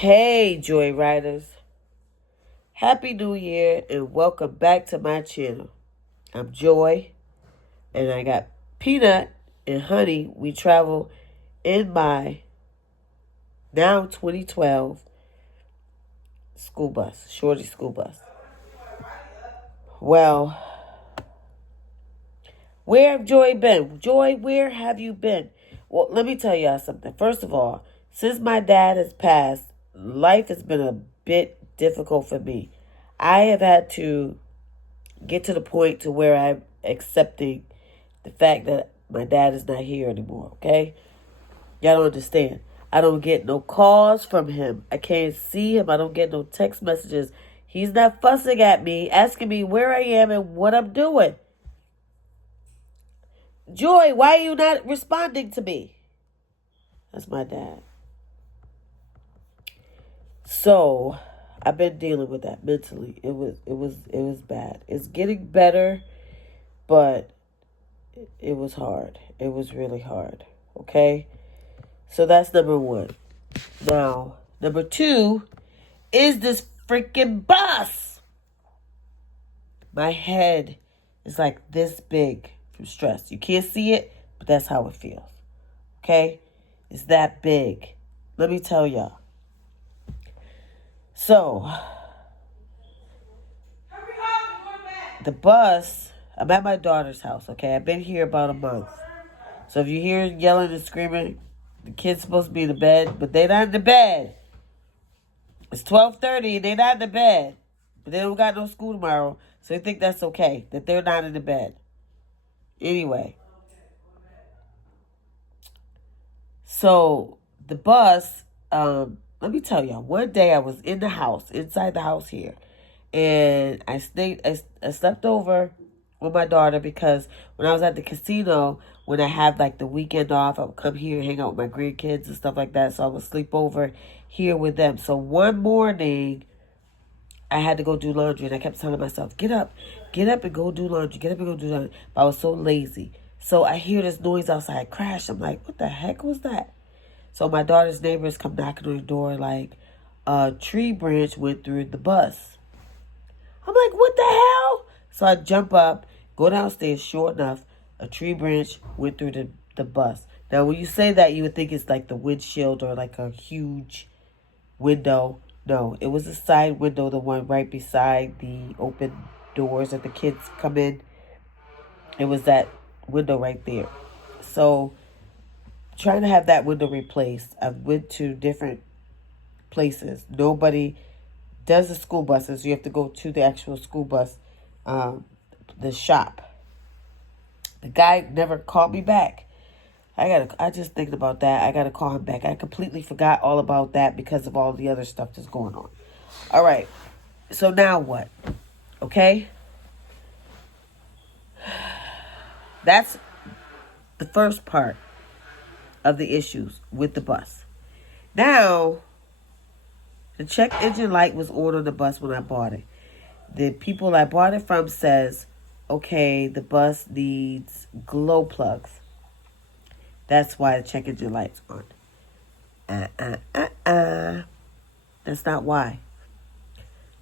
Hey, Joy Riders. Happy New Year and welcome back to my channel. I'm Joy and I got Peanut and Honey. We travel in my now 2012 school bus, Shorty school bus. Well, where have Joy been? Joy, where have you been? Well, let me tell y'all something. First of all, since my dad has passed, life has been a bit difficult for me. I have had to get to the point to where I'm accepting the fact that my dad is not here anymore, okay? Y'all don't understand. I don't get no calls from him. I can't see him. I don't get no text messages. He's not fussing at me, asking me where I am and what I'm doing. Joy, why are you not responding to me? That's my dad. So, I've been dealing with that mentally. It was bad. It's getting better, but it was hard. It was really hard. Okay? So that's number one. Now, number two is this freaking bus. My head is like this big from stress. You can't see it, but that's how it feels. Okay? It's that big. Let me tell y'all. So, the bus, I'm at my daughter's house, okay? I've been here about a month. So if you hear yelling and screaming, the kid's supposed to be in the bed, but they're not in the bed. It's 12:30 and they're not in the bed. But they don't got no school tomorrow, so they think that's okay, that they're not in the bed. Anyway. So the bus, let me tell y'all, one day I was in the house, inside the house here. And I slept over with my daughter because when I was at the casino, when I had like the weekend off, I would come here and hang out with my grandkids and stuff like that. So I would sleep over here with them. So one morning, I had to go do laundry and I kept telling myself, get up and go do laundry. Get up and go do laundry. But I was so lazy. So I hear this noise outside, crash. I'm like, what the heck was that? So my daughter's neighbors come knocking on the door like a tree branch went through the bus. I'm like, what the hell? So I jump up, go downstairs. Sure enough, a tree branch went through the bus. Now, when you say that, you would think it's like the windshield or like a huge window. No, it was a side window, the one right beside the open doors that the kids come in. It was that window right there. So, trying to have that window replaced, I went to different places. Nobody does the school buses. You have to go to the actual school bus, the shop. The guy never called me back. I just thinking about that. I gotta call him back. I completely forgot all about that because of all the other stuff that's going on. All right. So now what? Okay. That's the first part of the issues with the bus. Now, the check engine light was on the bus when I bought it. The people I bought it from says, okay, the bus needs glow plugs. That's why the check engine light's on. That's not why.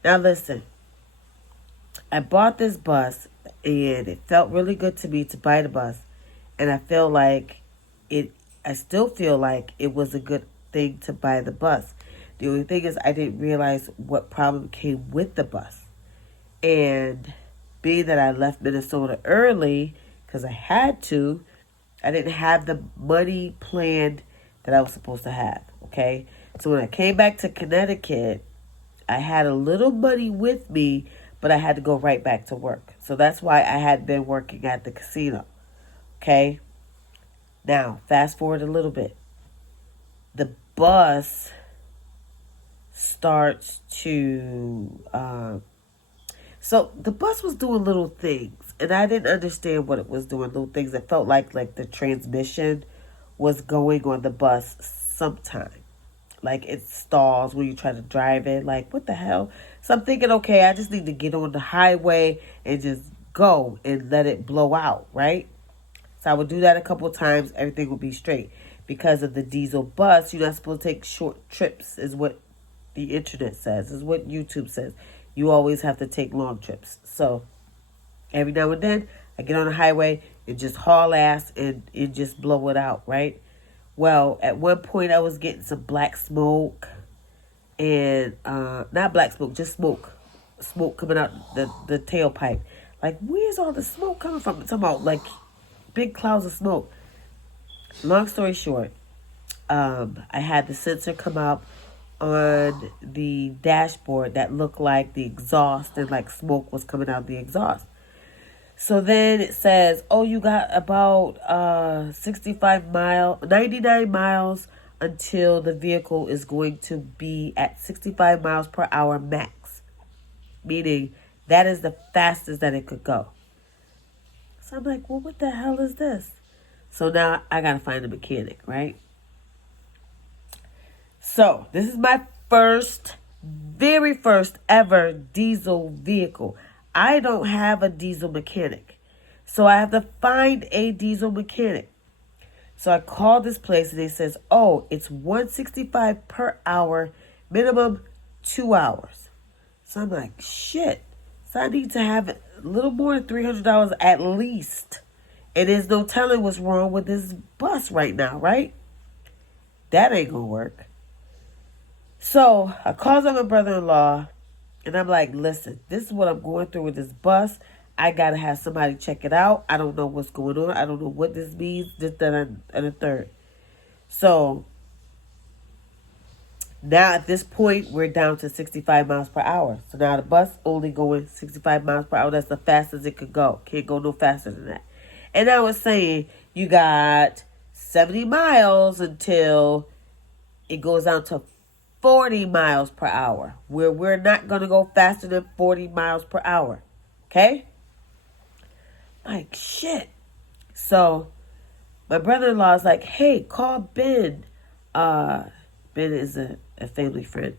Now listen. I bought this bus and it felt really good to me to buy the bus. And I still feel like it was a good thing to buy the bus. The only thing is I didn't realize what problem came with the bus. And being that I left Minnesota early, because I had to, I didn't have the money planned that I was supposed to have, okay? So when I came back to Connecticut, I had a little money with me, but I had to go right back to work. So that's why I had been working at the casino, okay? Now, fast forward a little bit. The bus starts to... So the bus was doing little things, and I didn't understand what it was doing, little things. It felt like the transmission was going on the bus sometime. Like it stalls when you try to drive it. Like, what the hell? So I'm thinking, okay, I just need to get on the highway and just go and let it blow out, right? So I would do that a couple of times. Everything would be straight. Because of the diesel bus, you're not supposed to take short trips is what the internet says. Is what YouTube says. You always have to take long trips. So every now and then, I get on the highway and just haul ass and just blow it out, right? Well, at one point I was getting some black smoke and not black smoke, just smoke. Smoke coming out the tailpipe. Like, where's all the smoke coming from? I'm talking about like big clouds of smoke. Long story short, I had the sensor come up on the dashboard that looked like the exhaust and like smoke was coming out of the exhaust. So then it says, oh, you got about 99 miles until the vehicle is going to be at 65 miles per hour max. Meaning that is the fastest that it could go. So I'm like, well, what the hell is this? So now I got to find a mechanic, right? So this is my very first ever diesel vehicle. I don't have a diesel mechanic. So I have to find a diesel mechanic. So I called this place and they says, oh, it's $165 per hour, minimum 2 hours. So I'm like, shit. So I need to have a little more than $300 at least. And there's no telling what's wrong with this bus right now, right? That ain't gonna work. So I called up my brother-in-law and I'm like, listen, this is what I'm going through with this bus. I got to have somebody check it out. I don't know what's going on. I don't know what this means, this, that, and the third. So now at this point, we're down to 65 miles per hour. So now the bus only going 65 miles per hour. That's the fastest it could go. Can't go no faster than that. And I was saying, you got 70 miles until it goes down to 40 miles per hour, where we're not going to go faster than 40 miles per hour. Okay? Like, shit. So my brother-in-law is like, hey, call Ben. Ben is a family friend.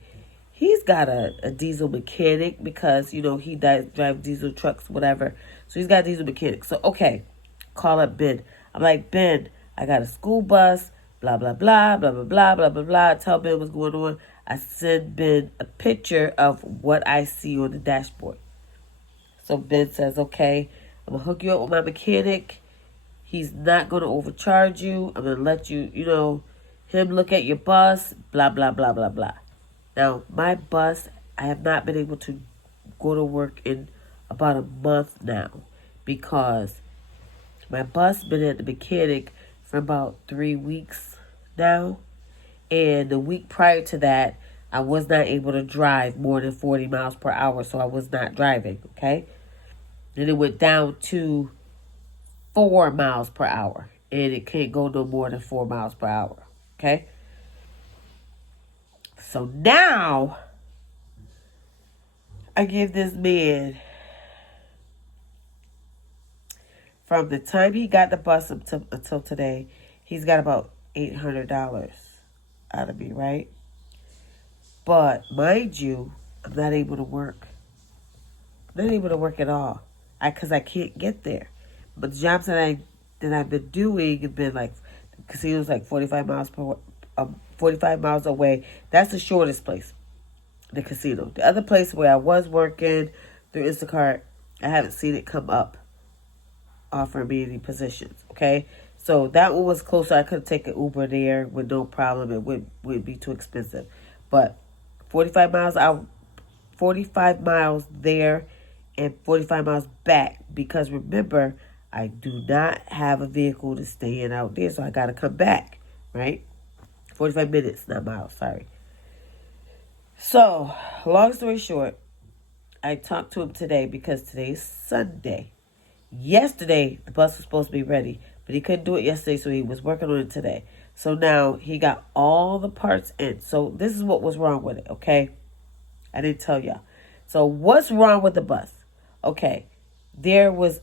He's got a diesel mechanic because, you know, he drives diesel trucks, whatever. So he's got a diesel mechanic. So, okay, call up Ben. I'm like, Ben, I got a school bus, blah, blah, blah, blah, blah, blah, blah, blah, blah. Tell Ben what's going on. I send Ben a picture of what I see on the dashboard. So Ben says, okay, I'm going to hook you up with my mechanic. He's not going to overcharge you. I'm going to let you, him look at your bus, blah, blah, blah, blah, blah. Now, my bus, I have not been able to go to work in about a month now because my bus been at the mechanic for about 3 weeks now. And the week prior to that, I was not able to drive more than 40 miles per hour, so I was not driving, okay? Then it went down to 4 miles per hour, and it can't go no more than 4 miles per hour, okay? So now, I give this man, from the time he got the bus until today, he's got about $800 out of me, right? But mind you, I'm not able to work. I'm not able to work at all. Because I can't get there. But the jobs that I've been doing have been like, the casino's like 45 miles away. That's the shortest place, the casino. The other place where I was working through Instacart, I haven't seen it come up offering me any positions, okay? So that one was closer. I could take an Uber there with no problem. It wouldn't be too expensive. But 45 miles there and 45 miles back, because remember, I do not have a vehicle to stay in out there, so I got to come back, right? 45 minutes, not miles, sorry. So, long story short, I talked to him today because today's Sunday. Yesterday, the bus was supposed to be ready, but he couldn't do it yesterday, so he was working on it today. So now he got all the parts in. So this is what was wrong with it, okay? I didn't tell y'all. So what's wrong with the bus? Okay, the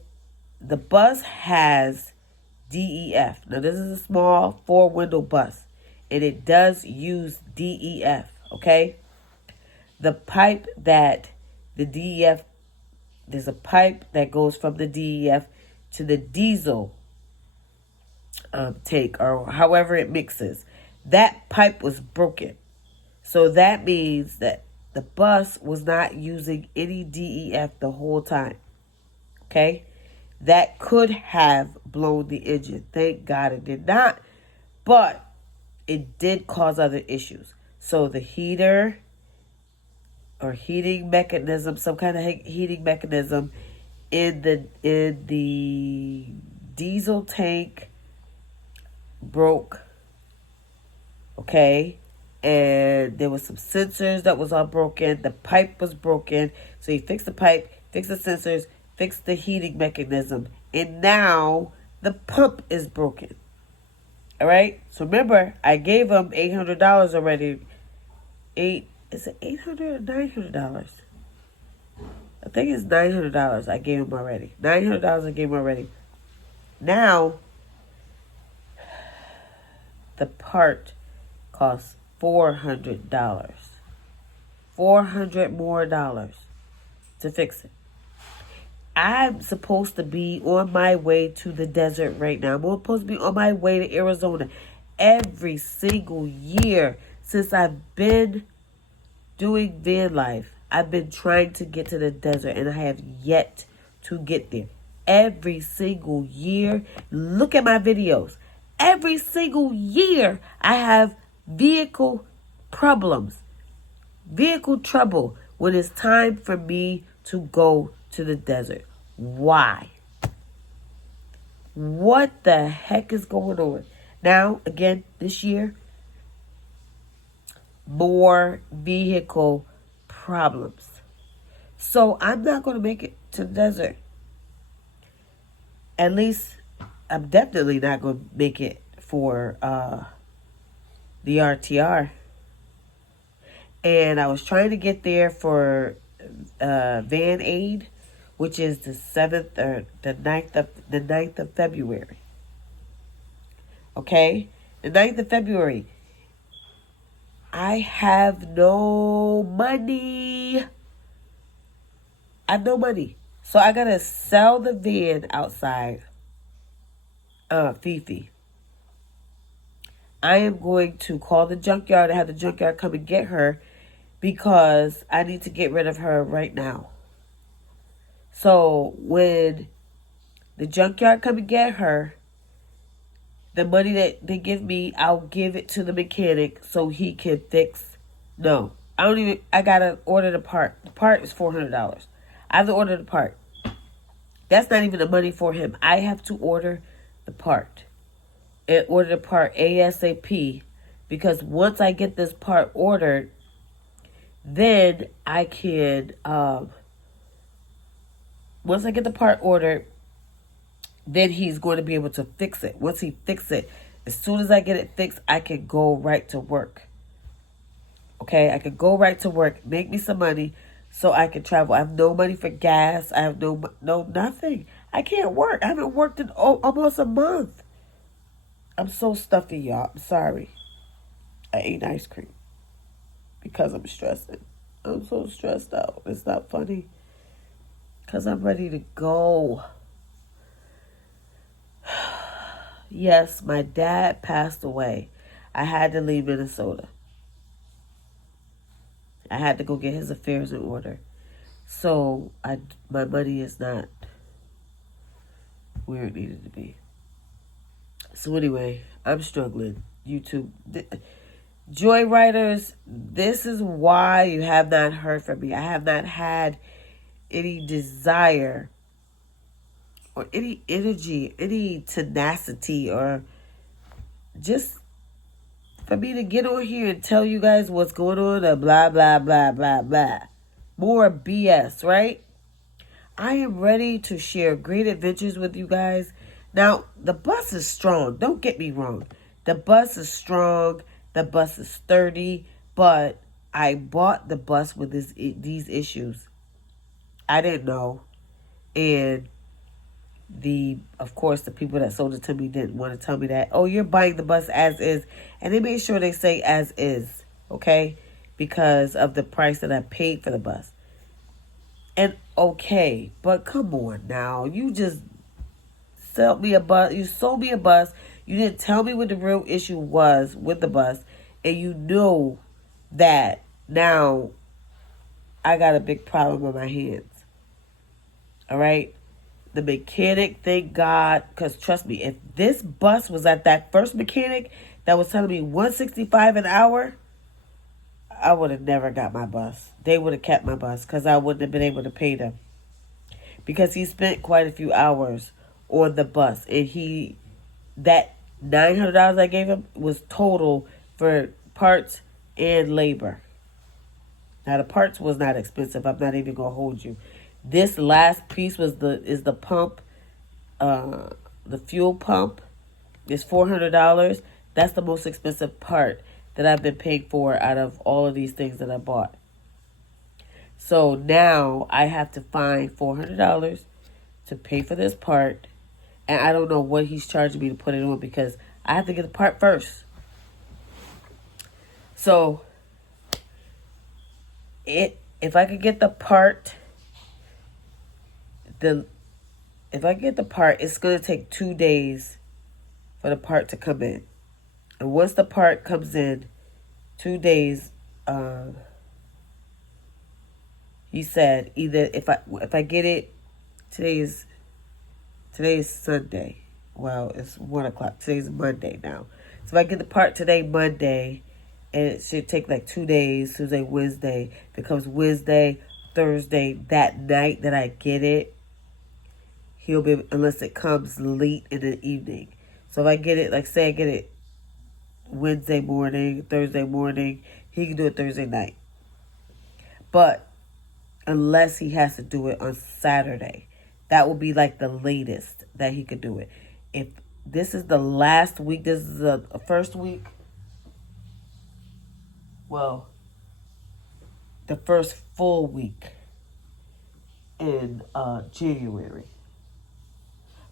bus has DEF. Now this is a small 4-window bus, and it does use DEF, okay? The pipe that the DEF, there's a pipe that goes from the DEF to the diesel tank, or however it mixes. That pipe was broken. So that means that the bus was not using any DEF the whole time. Okay? That could have blown the engine. Thank God it did not. But it did cause other issues. So the heater or heating mechanism, some kind of heating mechanism in the diesel tank broke. Okay? And there was some sensors that was all broken. The pipe was broken. So he fixed the pipe, fixed the sensors, fixed the heating mechanism. And now the pump is broken. All right? So remember, I gave him $800 already. Is it $800 or $900? I think it's $900 I gave him already. $900 I gave him already. Now, the part costs $400. $400 more to fix it. I'm supposed to be on my way to the desert right now. I'm supposed to be on my way to Arizona every single year since I've been doing van life. I've been trying to get to the desert and I have yet to get there. Every single year, look at my videos. Every single year, I have vehicle problems, vehicle trouble when it's time for me to go to the desert. Why? What the heck is going on? Now, again, this year, more vehicle problems. So I'm not going to make it to the desert. At least I'm definitely not going to make it for the RTR. And I was trying to get there for Van Aid, which is the 7th or the 9th of February. Okay? The 9th of February. I have no money. I have no money. So I gotta sell the van outside Fifi. I am going to call the junkyard and have the junkyard come and get her because I need to get rid of her right now. So when the junkyard come and get her, the money that they give me, I'll give it to the mechanic so he can fix. No, I gotta order the part. The part is $400. I have to order the part. That's not even the money for him. I have to order the part. And order the part ASAP. Because once I get this part ordered, then I can, once I get the part ordered, then he's going to be able to fix it. Once he fixes it, as soon as I get it fixed, I can go right to work. Okay, I can go right to work, make me some money so I can travel. I have no money for gas. I have no nothing. I can't work. I haven't worked in almost a month. I'm so stuffy, y'all. I'm sorry. I ate ice cream because I'm stressing. I'm so stressed out. It's not funny because I'm ready to go. Yes, my dad passed away. I had to leave Minnesota. I had to go get his affairs in order. So my money is not where it needed to be. So anyway, I'm struggling. YouTube. Joyriders, this is why you have not heard from me. I have not had any desire or any energy, any tenacity, or just for me to get on here and tell you guys what's going on, or blah, blah, blah, blah, blah. More BS, right? I am ready to share great adventures with you guys. Now, the bus is strong. Don't get me wrong. The bus is strong. The bus is sturdy. But I bought the bus with these issues. I didn't know. And of course, the people that sold it to me didn't want to tell me that. Oh, you're buying the bus as is. And they made sure they say as is. Okay? Because of the price that I paid for the bus. And okay, but come on now. You just sold me a bus. You sold me a bus. You didn't tell me what the real issue was with the bus. And you know that now I got a big problem on my hands. All right? The mechanic, thank God, because trust me, if this bus was at that first mechanic that was telling me 165 an hour, I would have never got my bus. They would have kept my bus because I wouldn't have been able to pay them. Because he spent quite a few hours on the bus. And that $900 I gave him was total for parts and labor. Now the parts was not expensive. I'm not even gonna hold you. This last piece is the pump, the fuel pump. It's $400. That's the most expensive part that I've been paying for out of all of these things that I bought. So now I have to find $400 to pay for this part, and I don't know what he's charging me to put it on because I have to get the part first. So if I could get the part, it's gonna take 2 days for the part to come in. And once the part comes in, 2 days, he said either if I get it, today's Sunday. Well, it's 1:00. Today's Monday now. So if I get the part today, Monday, and it should take like 2 days, Tuesday, Wednesday, becomes Wednesday, Thursday, that night that I get it, he'll be, unless it comes late in the evening. So if I get it, like say I get it Wednesday morning, Thursday morning, he can do it Thursday night. But unless he has to do it on Saturday, that will be like the latest that he could do it. If this is the last week, this is the first week, well, the first full week in January.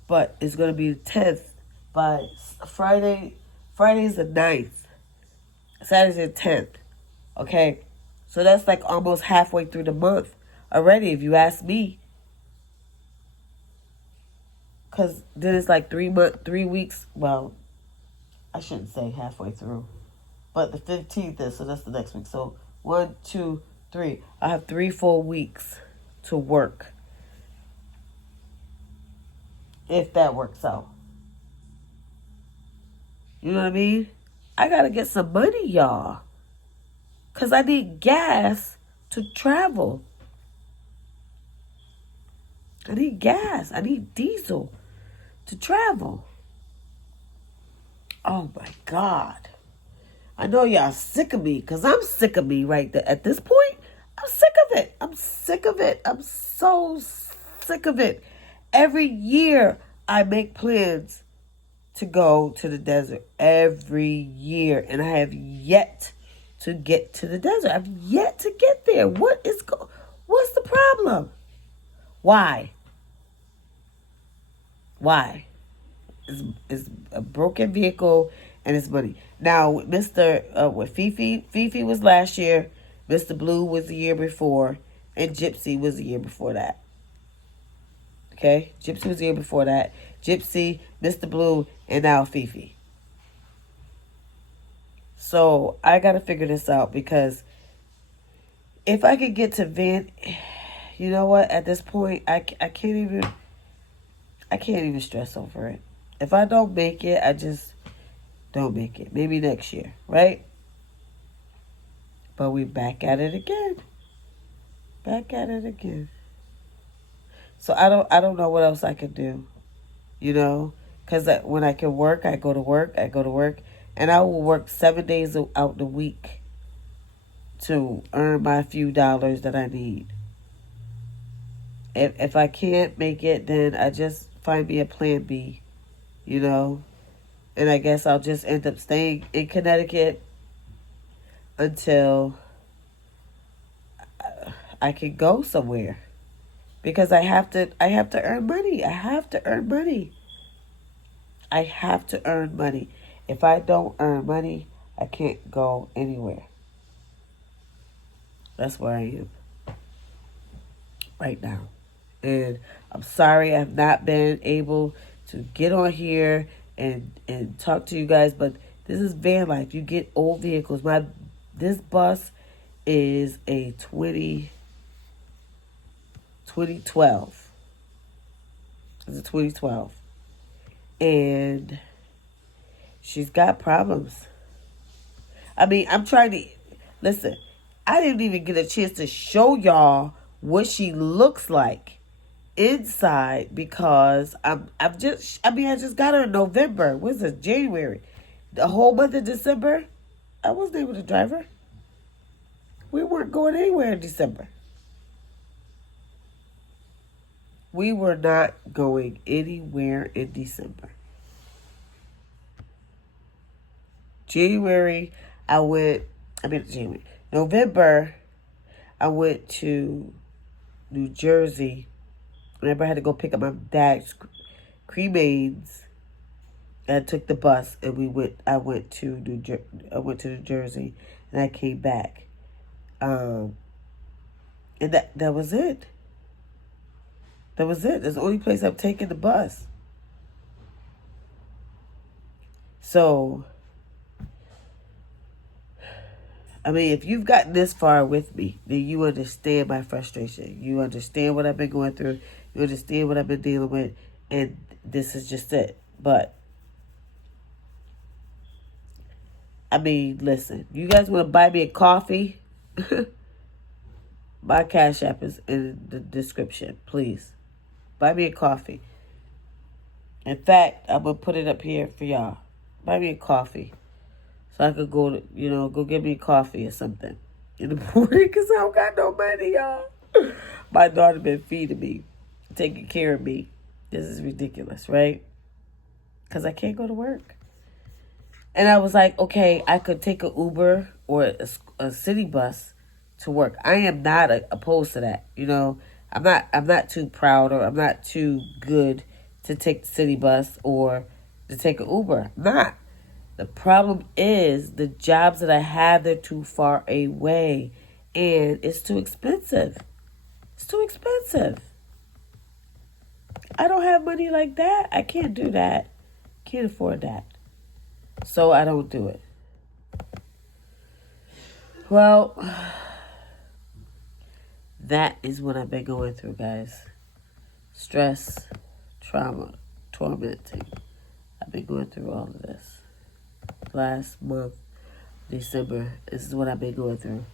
But it's going to be the 10th. By Friday is the 9th. Saturday's the 10th. Okay? So that's like almost halfway through the month already, if you ask me. Because then it's like 3 weeks. Well, I shouldn't say halfway through. But the 15th is, so that's the next week. So 1, 2, 3. I have 3 full weeks to work. If that works out. You know what I mean? I got to get some money, y'all. Because I need gas to travel. I need gas. I need diesel to travel. Oh, my God. I know y'all sick of me because I'm sick of me right there. At this point, I'm sick of it. I'm sick of it. I'm so sick of it. Every year, I make plans to go to the desert. Every year. And I have yet to get to the desert. I've yet to get there. What's the problem? Why? It's a broken vehicle and it's money. Now, with Fifi was last year. Mr. Blue was the year before. And Gypsy was the year before that. Okay? Gypsy was the year before that. Gypsy, Mr. Blue, and now Fifi. So, I got to figure this out because if I could get to Van, you know what? At this point, I can't even stress over it. If I don't make it, I just don't make it. Maybe next year, right? But we back at it again. So I don't know what else I could do. You know, because when I can work, I go to work, and I will work 7 days out the week to earn my few dollars that I need. If I can't make it, then I just find me a plan B, you know, and I guess I'll just end up staying in Connecticut until I can go somewhere. Because I have to earn money. I have to earn money. If I don't earn money, I can't go anywhere. That's where I am right now. And I'm sorry I've not been able to get on here and talk to you guys, but this is van life. You get old vehicles. This bus is a 2012. It's a 2012. And she's got problems. I mean, I'm trying to... Listen, I didn't even get a chance to show y'all what she looks like inside because I just got her in November. What's this? January. The whole month of December, I wasn't able to drive her. We weren't going anywhere in December. We were not going anywhere in December. November, I went to New Jersey. Remember, I had to go pick up my dad's cremains. I took the bus and I went to New Jersey and I came back. And that was it. That was it. That's the only place I'm taking the bus. So, I mean, if you've gotten this far with me, then you understand my frustration. You understand what I've been going through. You understand what I've been dealing with. And this is just it. But, I mean, listen. You guys want to buy me a coffee? My Cashapp is in the description. Please. Buy me a coffee. In fact, I'm going to put it up here for y'all. Buy me a coffee. So I could go get me a coffee or something in the morning because I don't got no money, y'all. My daughter been feeding me, taking care of me. This is ridiculous, right? Because I can't go to work. And I was like, okay, I could take an Uber or a city bus to work. I am not opposed to that. I'm not too proud or I'm not too good to take the city bus or to take an Uber. I'm not. The problem is the jobs that I have, they're too far away. And it's too expensive. It's too expensive. I don't have money like that. I can't do that. Can't afford that. So I don't do it. Well, that is what I've been going through, guys. Stress, trauma, tormenting. I've been going through all of this. Last month, December, this is what I've been going through.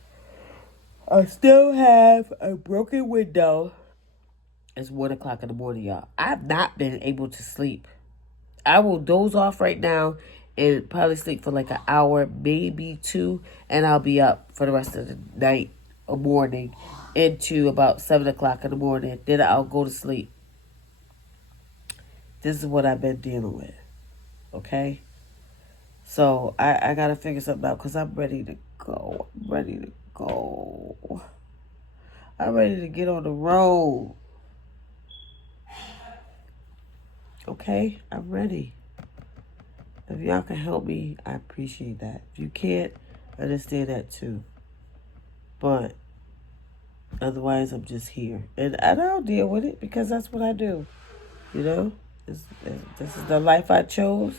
I still have a broken window. It's 1 o'clock in the morning, y'all. I've not been able to sleep. I will doze off right now and probably sleep for like an hour, maybe 2, and I'll be up for the rest of the night or morning into about 7 o'clock in the morning. Then I'll go to sleep. This is what I've been dealing with. Okay? So I got to figure something out because I'm ready to go. I'm ready to go. I'm ready to get on the road. Okay? I'm ready. If y'all can help me, I appreciate that. If you can't, I understand that too. But otherwise, I'm just here. And I'll deal with it because that's what I do. This is the life I chose.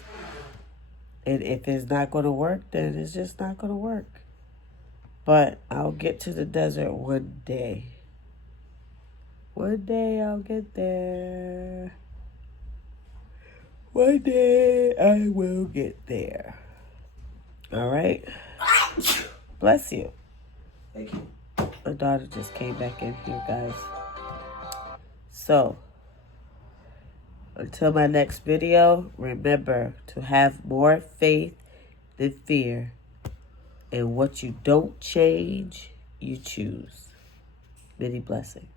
And if it's not going to work, then it's just not going to work. But I'll get to the desert one day. One day I'll get there. One day I will get there. All right? Bless you. Thank you. My daughter just came back in here, guys. So, until my next video, remember to have more faith than fear. And what you don't change, you choose. Many blessings.